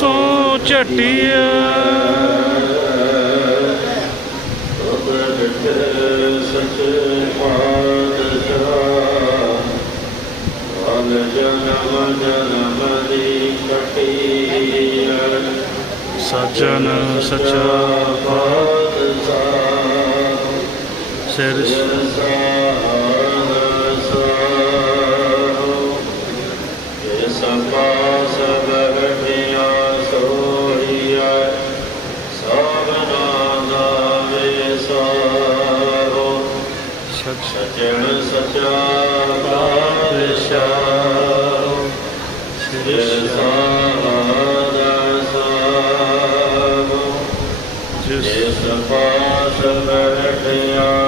ਸੋ ਝਟਿਆ। ਜਨਮ ਜਨਮ ਦੀ ਕਟੀਆ ਸਜਣ ਸਚਾ ਪਾਤਸ਼ਾਹ। ਸਿਰ ਪਾਸ ਬੈਠਿਆ। ਸੋਈਐ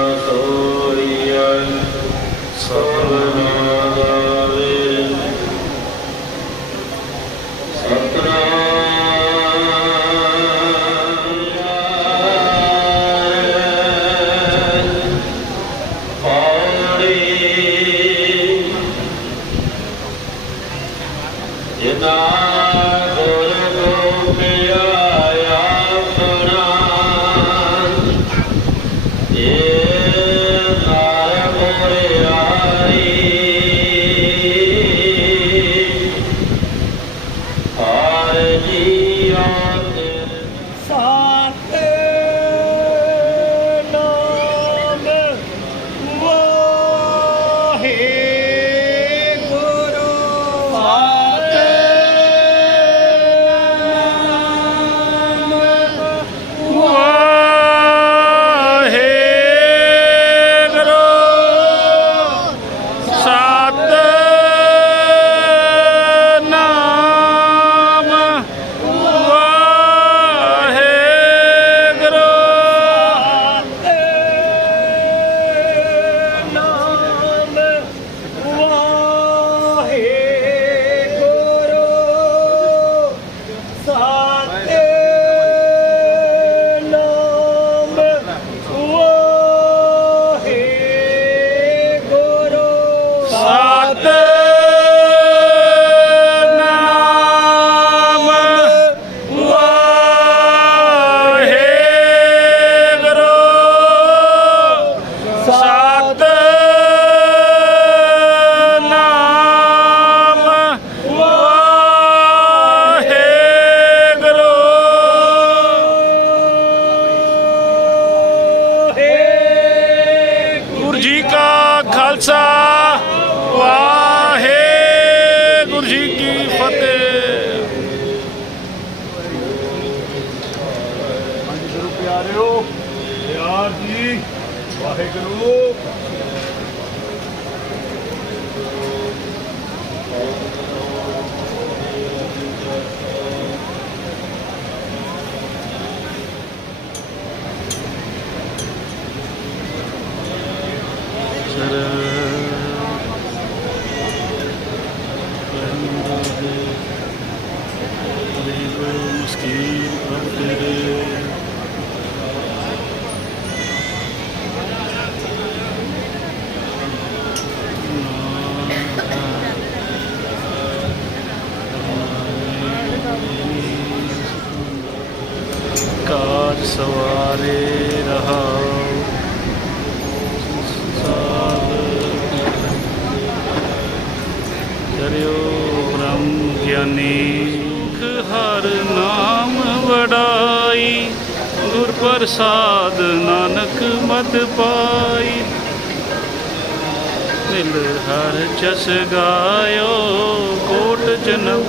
So. ਮੁਸਕੀਨ ਪ੍ਰਭ ਤੇਰੇ ਕਾਜ ਸਵਾਰੇ ਰਹਾਓ ਬ੍ਰਹਮ ਹਰ ਨਾਮ ਵਡਾਈ, ਗੁਰ ਪ੍ਰਸਾਦ ਨਾਨਕ ਮਤ ਪਾਈ। ਮਿਲ ਹਰ ਜਸ ਗਾਇਓ, ਕੋਟ ਜਨਮ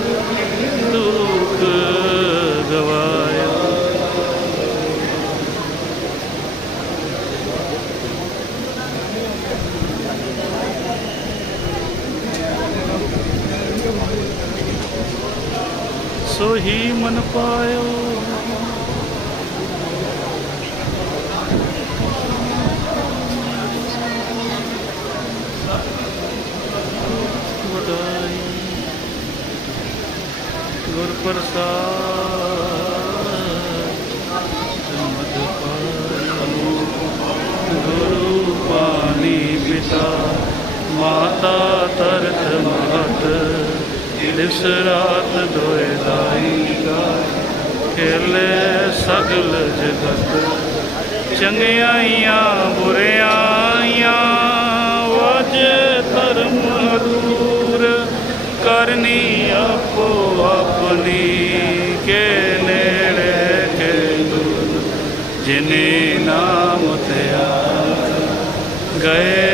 ਮਨ ਪਾਇਓ। ਵਡਾਈ ਗੁਰ ਪ੍ਰਸਾਦ ਮਦ ਪਾਇਓ ਗੁਰੂ ਪਾਣੀ ਪਿਤਾ ਮਾਤਾ ਤਰਤ ਮਹਤ। ਦਿਸ ਰਾਤ ਦੋਏ ਦਾਈ ਗਾਏ ਖੇਲੇ ਸਗਲ ਜਗਤ ਚੰਗਿਆਈਆਂ, ਬੁਰਿਆਈਆਂ, ਵਜ ਧਰਮ ਦੂਰ ਕਰਨੀ ਆਪੋ ਆਪਣੀ ਕੇ ਨੇੜੇ ਕੇ ਦੂਰ, ਜਿਨੇ ਨਾਮ ਧਿਆ ਗਏ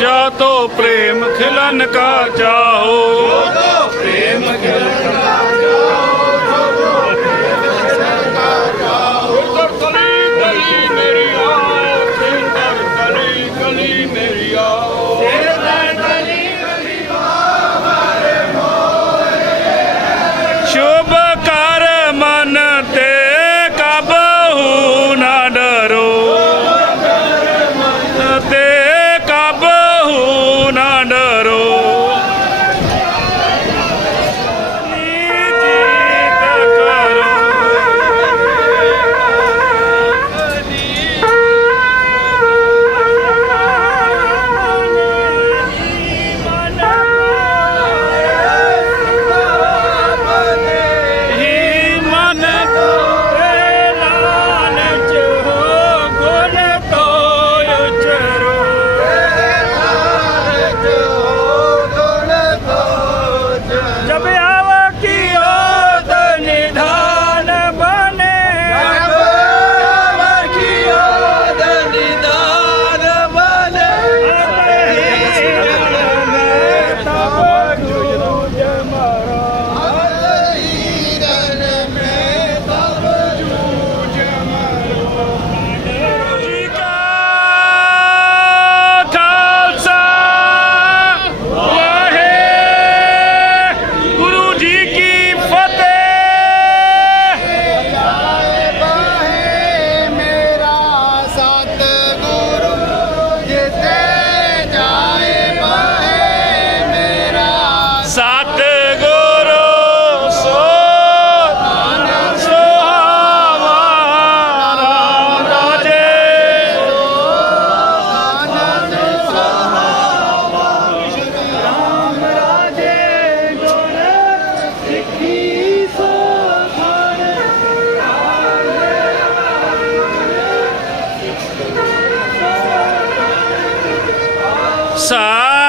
ਜਾ ਤੋ ਪ੍ਰੇਮ ਖਿਲਨ ਕਾ ਚਾਹੋ Sai!